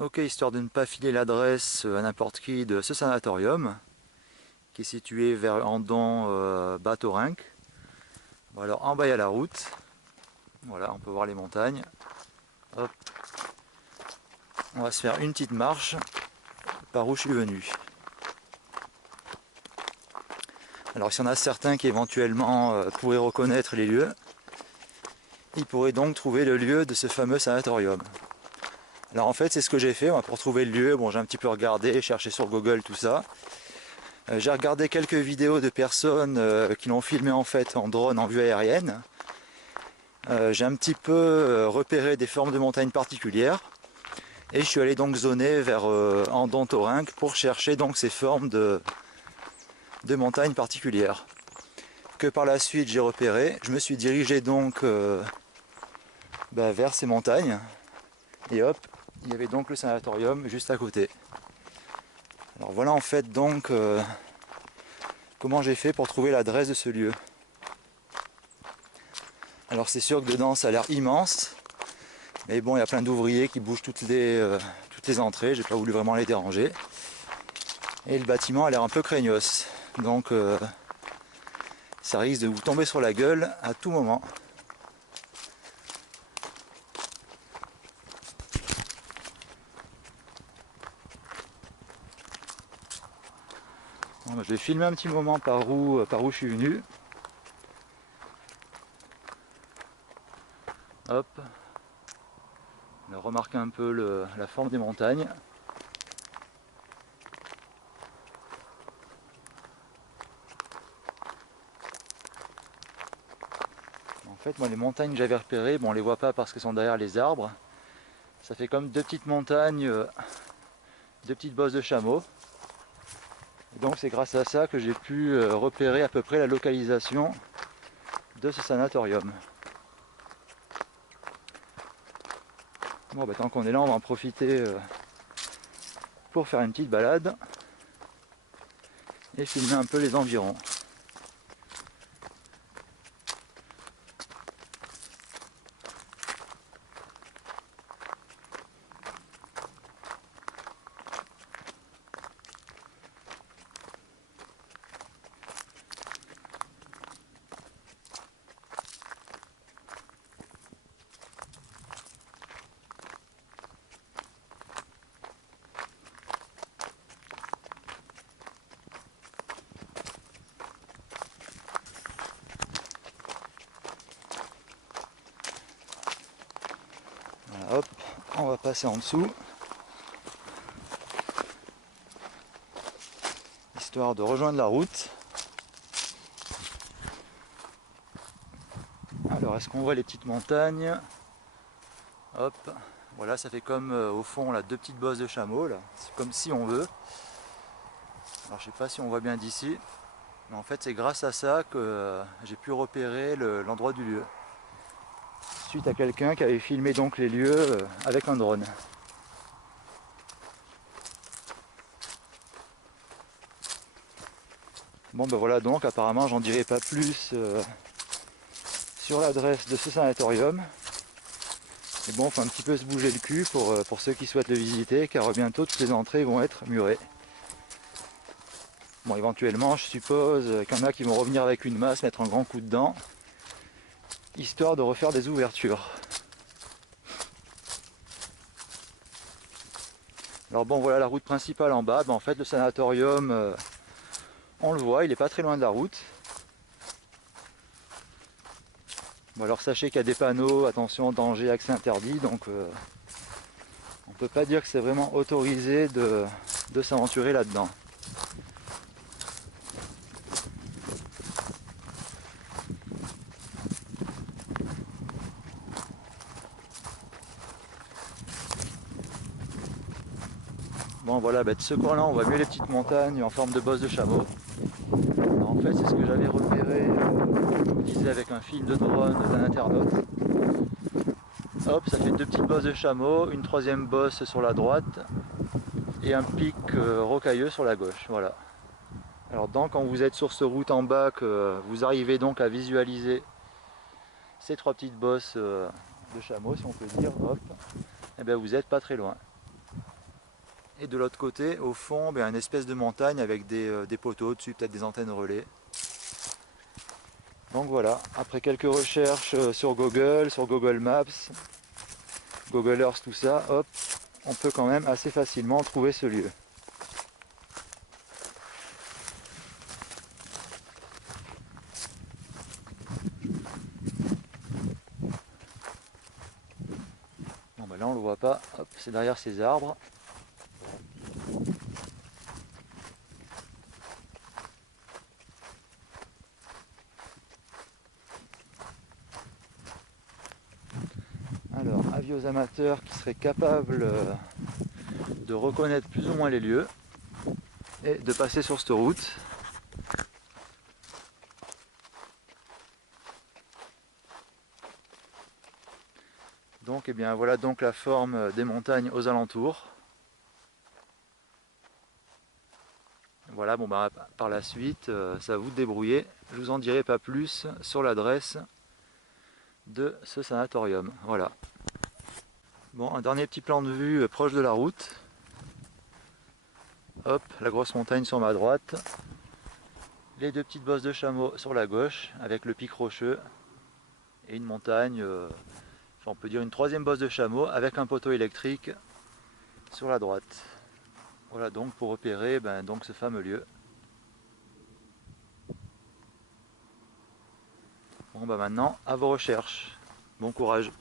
Ok, histoire de ne pas filer l'adresse à n'importe qui de ce sanatorium, qui est situé vers Andon, Batorinque. Bon, alors en bas il y a la route, voilà, on peut voir les montagnes. Hop. On va se faire une petite marche par où je suis venu. Alors s'il y en a certains qui éventuellement pourraient reconnaître les lieux, ils pourraient donc trouver le lieu de ce fameux sanatorium. Alors en fait c'est ce que j'ai fait moi, pour trouver le lieu. Bon, j'ai un petit peu regardé, cherché sur Google tout ça. J'ai regardé quelques vidéos de personnes qui l'ont filmé en fait en drone en vue aérienne. J'ai un petit peu repéré des formes de montagnes particulières et je suis allé donc zoner vers Andon-Thorinque pour chercher donc ces formes de montagnes particulières que par la suite j'ai repéré. Je me suis dirigé donc vers ces montagnes et hop, il y avait donc le sanatorium juste à côté. Alors voilà en fait donc comment j'ai fait pour trouver l'adresse de ce lieu. Alors c'est sûr que dedans ça a l'air immense, mais bon il y a plein d'ouvriers qui bougent toutes les entrées, j'ai pas voulu vraiment les déranger. Et le bâtiment a l'air un peu craignos, donc ça risque de vous tomber sur la gueule à tout moment. Bon, je vais filmer un petit moment par où je suis venu. Hop. On a remarqué un peu la forme des montagnes. En fait, moi, les montagnes que j'avais repérées, bon, on les voit pas parce qu'elles sont derrière les arbres. Ça fait comme deux petites montagnes, deux petites bosses de chameau. Et donc, c'est grâce à ça que j'ai pu repérer à peu près la localisation de ce sanatorium. Bon, tant qu'on est là, on va en profiter pour faire une petite balade et filmer un peu les environs. Voilà, hop, on va passer en dessous, histoire de rejoindre la route. Alors, est-ce qu'on voit les petites montagnes? Hop, voilà, ça fait comme au fond là, deux petites bosses de chameau, là. C'est comme si on veut. Alors, je sais pas si on voit bien d'ici, mais en fait, c'est grâce à ça que j'ai pu repérer l'endroit du lieu. Suite à quelqu'un qui avait filmé donc les lieux avec un drone. Bon ben voilà, donc apparemment j'en dirai pas plus sur l'adresse de ce sanatorium. Et bon, faut un petit peu se bouger le cul pour ceux qui souhaitent le visiter, car bientôt toutes les entrées vont être murées. Bon, éventuellement, je suppose qu'il y en a qui vont revenir avec une masse, mettre un grand coup dedans, histoire de refaire des ouvertures. Alors bon, voilà la route principale en bas. En fait, le sanatorium, on le voit, il est pas très loin de la route. Bon, alors sachez qu'il y a des panneaux, attention, danger, accès interdit, donc on peut pas dire que c'est vraiment autorisé de s'aventurer là-dedans. Bon voilà, de ce coin-là, on voit mieux les petites montagnes en forme de bosse de chameau. Alors, en fait, c'est ce que j'avais repéré, je vous disais, avec un film de drone d'un internaute. Hop, ça fait deux petites bosses de chameau, une troisième bosse sur la droite et un pic rocailleux sur la gauche. Voilà. Alors donc, quand vous êtes sur cette route en bas, que vous arrivez donc à visualiser ces trois petites bosses de chameau, si on peut dire, hop, et bien vous n'êtes pas très loin. Et de l'autre côté, au fond, une espèce de montagne avec des poteaux dessus, peut-être des antennes relais. Donc voilà, après quelques recherches sur Google Maps, Google Earth, tout ça, hop, on peut quand même assez facilement trouver ce lieu. Bon là on le voit pas, hop, c'est derrière ces arbres. Alors, avis aux amateurs qui seraient capables de reconnaître plus ou moins les lieux et de passer sur cette route. Donc, voilà donc la forme des montagnes aux alentours. Voilà, par la suite, ça va vous débrouiller. Je vous en dirai pas plus sur l'adresse de ce sanatorium. Voilà. Bon, un dernier petit plan de vue proche de la route. Hop, la grosse montagne sur ma droite. Les deux petites bosses de chameau sur la gauche, avec le pic rocheux. Et une montagne, on peut dire une troisième bosse de chameau, avec un poteau électrique sur la droite. Voilà donc pour repérer donc ce fameux lieu. Bon maintenant, à vos recherches. Bon courage.